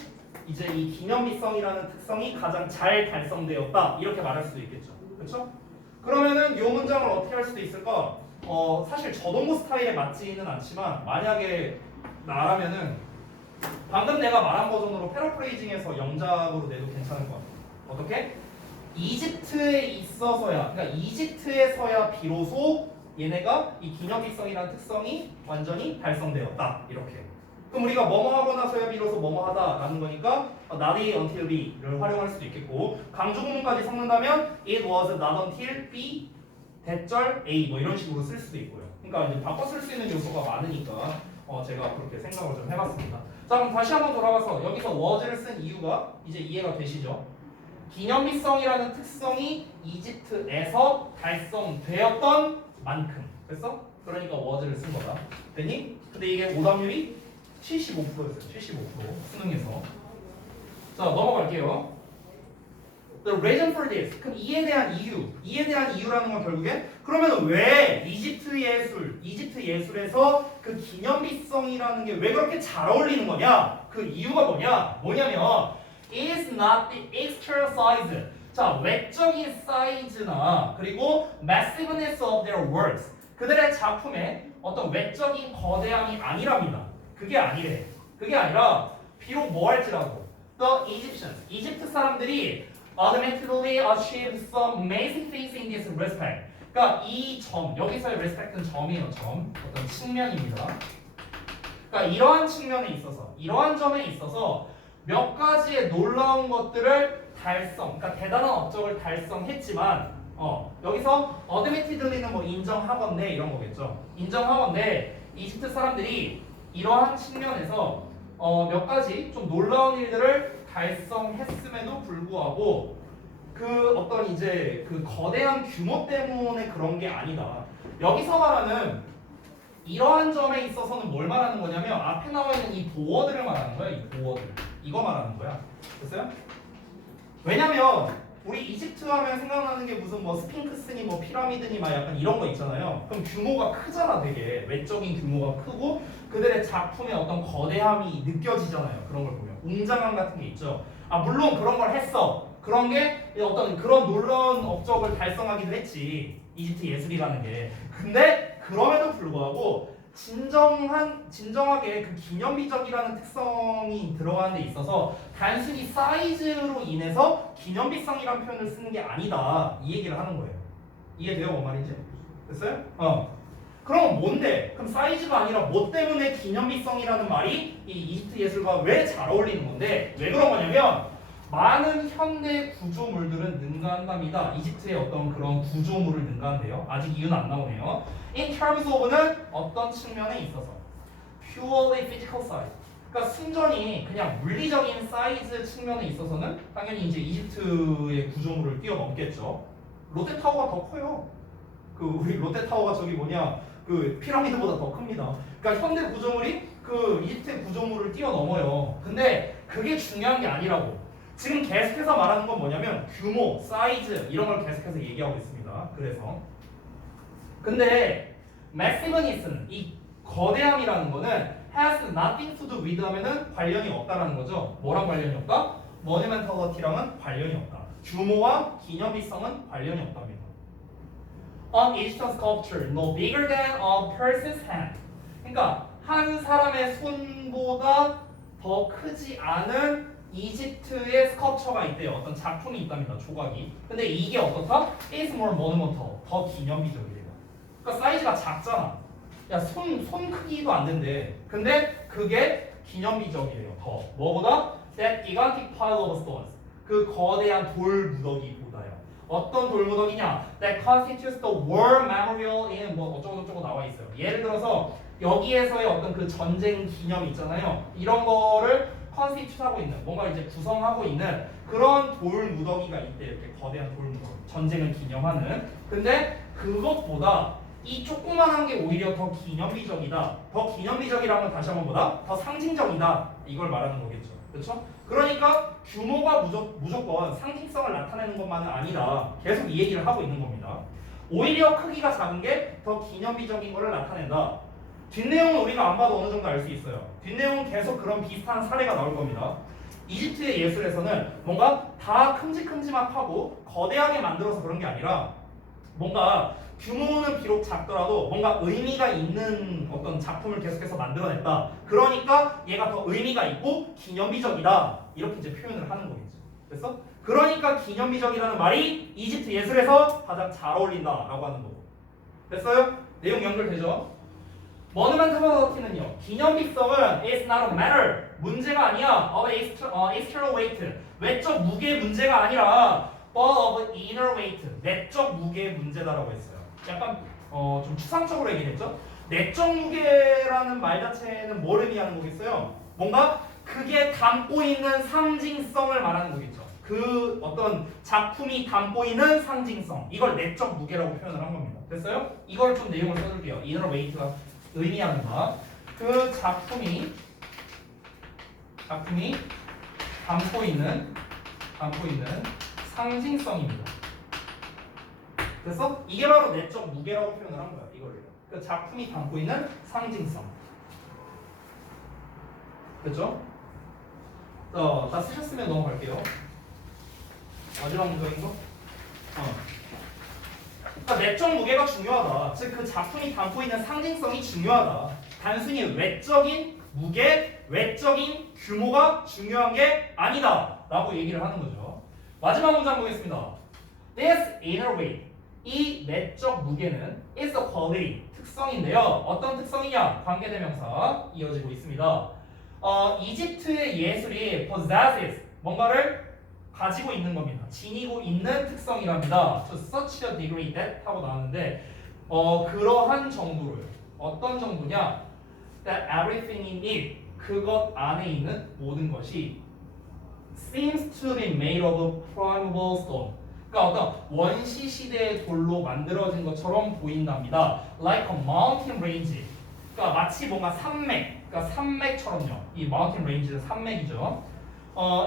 이제 이 기념비성이라는 특성이 가장 잘 달성되었다. 이렇게 말할 수도 있겠죠. 그렇죠? 그러면은 이 문장을 어떻게 할 수도 있을까? 사실 저동구 스타일에 맞지는 않지만 만약에 나라면은 방금 내가 말한 버전으로 패러프레이징해서 영작으로 내도 괜찮을 것 같아. 어떻게? 이집트에 있어서야, 그러니까 이집트에서야 비로소 얘네가 이 기념비성이라는 특성이 완전히 달성되었다. 이렇게. 그럼 우리가 뭐뭐 하고 나서야 비로소 뭐뭐 하다라는 거니까 not until B를 활용할 수도 있겠고 강조구문까지 섞는다면 it was not until B 대절 A 뭐 이런 식으로 쓸 수도 있고요. 그러니까 이제 바꿔 쓸 수 있는 요소가 많으니까 제가 그렇게 생각을 좀 해봤습니다. 자 그럼 다시 한번 돌아가서 여기서 was를 쓴 이유가 이제 이해가 되시죠? 기념비성이라는 특성이 이집트에서 달성되었던 만큼 됐어? 그러니까 was를 쓴 거다. 됐니? 근데 이게 오답률이 75%였어요. 75% 수능에서. 자 넘어갈게요. The reason for this. 그럼 이에 대한 이유라는 건 결국에 그러면 왜 이집트 예술에서 그 기념비성이라는 게 왜 그렇게 잘 어울리는 거냐? 그 이유가 뭐냐면 is not the extra size. 자 외적인 사이즈나 그리고 massiveness of their works. 그들의 작품의 어떤 외적인 거대함이 아니랍니다. 그게 아니래. 그게 아니라 비록 뭐 할지라도 the Egyptians, 이집트 사람들이 automatically achieved some amazing things in this respect. 그러니까 이 점, 여기서의 respect는 점이에요. 점, 어떤 측면입니다. 그러니까 이러한 측면에 있어서, 이러한 점에 있어서 몇 가지의 놀라운 것들을 그러니까 대단한 업적을 달성했지만 여기서 automatically는 뭐 인정하건대 이런 거겠죠. 인정하건대 이집트 사람들이 이러한 측면에서 몇 가지 좀 놀라운 일들을 달성했음에도 불구하고 그 어떤 이제 그 거대한 규모 때문에 그런 게 아니다. 여기서 말하는 이러한 점에 있어서는 뭘 말하는 거냐면 앞에 나와 있는 이 보어들을 말하는 거야. 이 보어들. 이거 말하는 거야. 됐어요? 왜냐면 우리 이집트 하면 생각나는 게 무슨 뭐 스핑크스니 뭐 피라미드니 막 약간 이런 거 있잖아요. 그럼 규모가 크잖아 되게. 외적인 규모가 크고 그들의 작품의 어떤 거대함이 느껴지잖아요. 그런 걸 보면. 웅장함 같은 게 있죠. 물론 그런 걸 했어. 그런 게 어떤 그런 놀라운 업적을 달성하기도 했지. 이집트 예술이라는 게. 근데 그럼에도 불구하고 진정하게 그 기념비적이라는 특성이 들어가는 데 있어서 단순히 사이즈로 인해서 기념비성이라는 표현을 쓰는 게 아니다. 이 얘기를 하는 거예요. 이해돼요? 뭔 말인지? 됐어요? 그럼 뭔데? 그럼 사이즈가 아니라 뭐 때문에 기념비성이라는 말이 이 이집트 예술과 왜 잘 어울리는 건데 왜 그런 거냐면 많은 현대 구조물들은 능가한답니다. 이집트의 어떤 그런 구조물을 능가한대요. 아직 이유는 안 나오네요. In terms of는 어떤 측면에 있어서 purely physical size. 그러니까 순전히 그냥 물리적인 사이즈 측면에 있어서는 당연히 이제 이집트의 구조물을 뛰어넘겠죠. 롯데타워가 더 커요. 그 우리 롯데타워가 저기 뭐냐 그 피라미드보다 더 큽니다. 그러니까 현대 구조물이 그 이집트의 구조물을 뛰어넘어요. 근데 그게 중요한 게 아니라고. 지금 계속해서 말하는 건 뭐냐면 규모, 사이즈 이런 걸 계속해서 얘기하고 있습니다. 그래서 근데 massiveness는 이 거대함이라는 거는 has nothing to do with 하면은 관련이 없다라는 거죠. 뭐랑 관련이 없다? monumentality랑은 관련이 없다. 규모와 기념비성은 관련이 없답니다. An Egyptian sculpture no bigger than a person's hand. 그러니까 한 사람의 손보다 더 크지 않은 이집트의 스컬프처가 있대요. 어떤 작품이 있답니다. 조각이. 근데 이게 어떻다? It's more monumental. 더 기념비적이래요. 그러니까 사이즈가 작잖아. 야, 손 크기도 안 된대. 근데 그게 기념비적이래요. 더. 뭐보다? That gigantic pile of stones. 그 거대한 돌 무더기보다요. 어떤 돌 무더기냐? That constitutes the war memorial in 뭐 어쩌고저쩌고 나와 있어요. 예를 들어서 여기에서의 어떤 그 전쟁 기념 있잖아요. 이런 거를 컨스티튜트하고 있는 뭔가 이제 구성하고 있는 그런 돌 무더기가 있대. 이렇게 거대한 돌 무더기. 전쟁을 기념하는. 근데 그것보다 이 조그만한 게 오히려 더 기념비적이다. 더 기념비적이라면 다시 한번 보다 더 상징적이다. 이걸 말하는 거겠죠. 그렇죠? 그러니까 규모가 무조건 상징성을 나타내는 것만은 아니다. 계속 이 얘기를 하고 있는 겁니다. 오히려 크기가 작은 게 더 기념비적인 거를 나타낸다. 뒷내용은 우리가 안 봐도 어느 정도 알 수 있어요. 뒷내용은 계속 그런 비슷한 사례가 나올 겁니다. 이집트의 예술에서는 뭔가 다 큼직큼직하고 거대하게 만들어서 그런 게 아니라 뭔가 규모는 비록 작더라도 뭔가 의미가 있는 어떤 작품을 계속해서 만들어냈다. 그러니까 얘가 더 의미가 있고 기념비적이다. 이렇게 이제 표현을 하는 거겠죠. 됐어? 그러니까 기념비적이라는 말이 이집트 예술에서 가장 잘 어울린다라고 하는 거고. 됐어요? 내용 연결되죠? monumentality,는요 기념비성은 is not a matter 문제가 아니야 of external weight 외적 무게 문제가 아니라 but of inner weight 내적 무게 문제다라고 했어요. 약간 좀 추상적으로 얘기했죠. 내적 무게라는 말 자체는 뭘 의미하는 거겠어요? 뭔가 그게 담고 있는 상징성을 말하는 거겠죠. 그 어떤 작품이 담고 있는 상징성 이걸 내적 무게라고 표현을 한 겁니다. 됐어요? 이걸 좀 내용을 써줄게요. inner weight가 의미하는 것. 그 작품이 담고 있는 상징성입니다. 그래서 이게 바로 내적 무게라고 표현을 한 거야. 이거를. 그 작품이 담고 있는 상징성. 됐죠? 다 쓰셨으면 넘어갈게요. 마지막 문장인 거? 그러니까 내적 무게가 중요하다. 즉 그 작품이 담고 있는 상징성이 중요하다. 단순히 외적인 무게, 외적인 규모가 중요한 게 아니다. 라고 얘기를 하는 거죠. 마지막 문장 보겠습니다. This inner weight. 이 내적 무게는 is a quality. 특성인데요. 어떤 특성이냐? 관계대명사 이어지고 있습니다. 이집트의 예술이 possesses. 뭔가를 가지고 있는 겁니다. 지니고 있는 특성이랍니다. To such a degree that 하고 나왔는데 그러한 정도로요. 어떤 정도냐? That everything in it 그것 안에 있는 모든 것이 seems to be made of primeval stone. 그러니까 어떤 원시 시대의 돌로 만들어진 것처럼 보인답니다. Like a mountain range. 그러니까 마치 뭔가 산맥. 그러니까 산맥처럼요. 이 mountain range는 산맥이죠.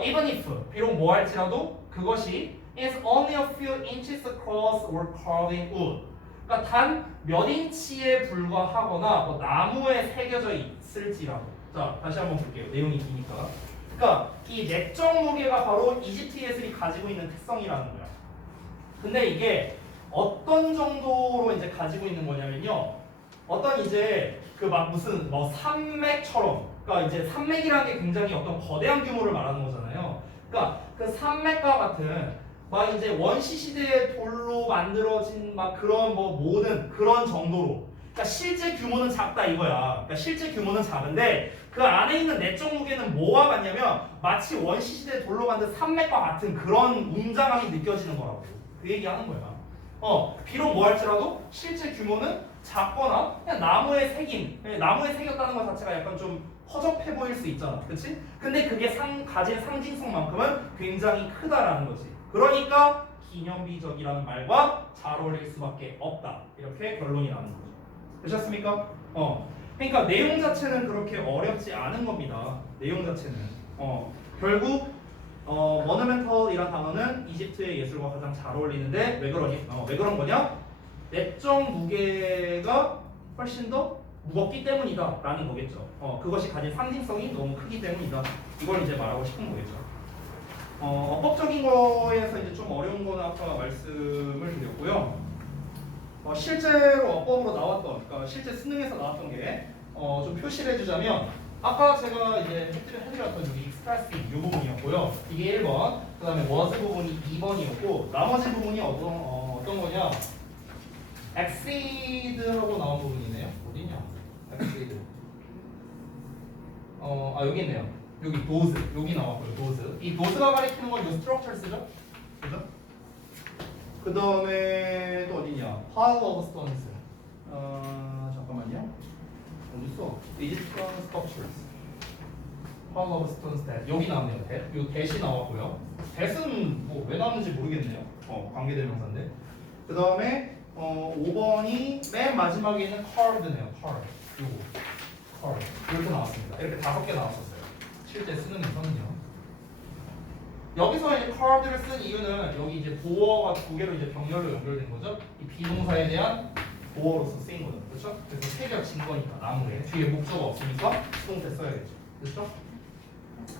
Even if 비록 뭐 할지라도 그것이 is only a few inches across or carved in wood. 그러니까 단 몇 인치에 불과하거나 뭐 나무에 새겨져 있을지라도. 자 다시 한번 볼게요. 내용이 기니까. 그러니까 이 내적 무게가 바로 이집트 예술이 가지고 있는 특성이라는 거야. 근데 이게 어떤 정도로 이제 가지고 있는 거냐면요. 어떤 이제 그 막 무슨 뭐 산맥처럼. 그러니까 이제 산맥이라는 게 굉장히 어떤 거대한 규모를 말하는 거잖아요. 그러니까 그 산맥과 같은 막 이제 원시 시대의 돌로 만들어진 막 그런 뭐 모든 그런 정도로 그러니까 실제 규모는 작다 이거야. 그러니까 실제 규모는 작은데 그 안에 있는 내적 무게는 뭐와 같냐면 마치 원시 시대 돌로 만든 산맥과 같은 그런 웅장함이 느껴지는 거라고. 그 얘기하는 거야. 비록 뭐 할지라도 실제 규모는 작거나 그냥 나무에 새겼다는 것 자체가 약간 좀 허접해 보일 수 있잖아, 그렇지? 근데 그게 가진 상징성만큼은 굉장히 크다라는 거지. 그러니까 기념비적이라는 말과 잘 어울릴 수밖에 없다. 이렇게 결론이 나는 거죠. 되셨습니까? 그러니까 내용 자체는 그렇게 어렵지 않은 겁니다. 내용 자체는 결국 머누멘털이란 단어는 이집트의 예술과 가장 잘 어울리는데 왜 그러니? 왜 그런 거냐? 내적 무게가 훨씬 더 무겁기 때문이다라는 거겠죠. 그것이 가진 상징성이 너무 크기 때문이다. 이걸 이제 말하고 싶은 거겠죠. 어법적인 거에서 이제 좀 어려운 거는 아까 말씀을 드렸고요. 실제로 어법으로 나왔던, 그러니까 실제 수능에서 나왔던 게 좀 표시를 해주자면 아까 제가 이제 해드렸던 여기 expressing 이 부분이었고요. 이게 1번, 그 다음에 was 부분이 2번이었고 나머지 부분이 어떤 거냐? exceed하고 나온 부분이네요. 어디냐? exceed. 여기 있네요. 여기 those 여기 나왔고요. those. 이 those가 가리키는 건 이 structures죠, 그죠? 그 다음에 또 어디냐? pile of stones. 잠깐만요. 어디 있어? Egyptian sculptures. pile of stones that 여기 나왔네요. that. 요 that이 나왔고요. that은 뭐 왜 나왔는지 모르겠네요. 관계대명사인데. 그 다음에 5번이 맨 마지막에 있는 carved네요. carved. 요거. carved. 이렇게 나왔습니다. 이렇게 5개 나왔었어요. 실제 수능에서는요. 여기서 이제 carved를 쓴 이유는 여기 이제 도어가 두 개로 이제 병렬로 연결된 거죠. 이 비동사에 대한 도어로서 쓰인 거죠. 그렇죠? 그래서 새겨진 거니까 나무에 뒤에 목적어 없으니까 수동태 써야겠죠. 그렇죠?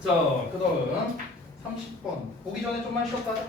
자, 그다음 30번 보기 전에 좀만 쉬었다 하자.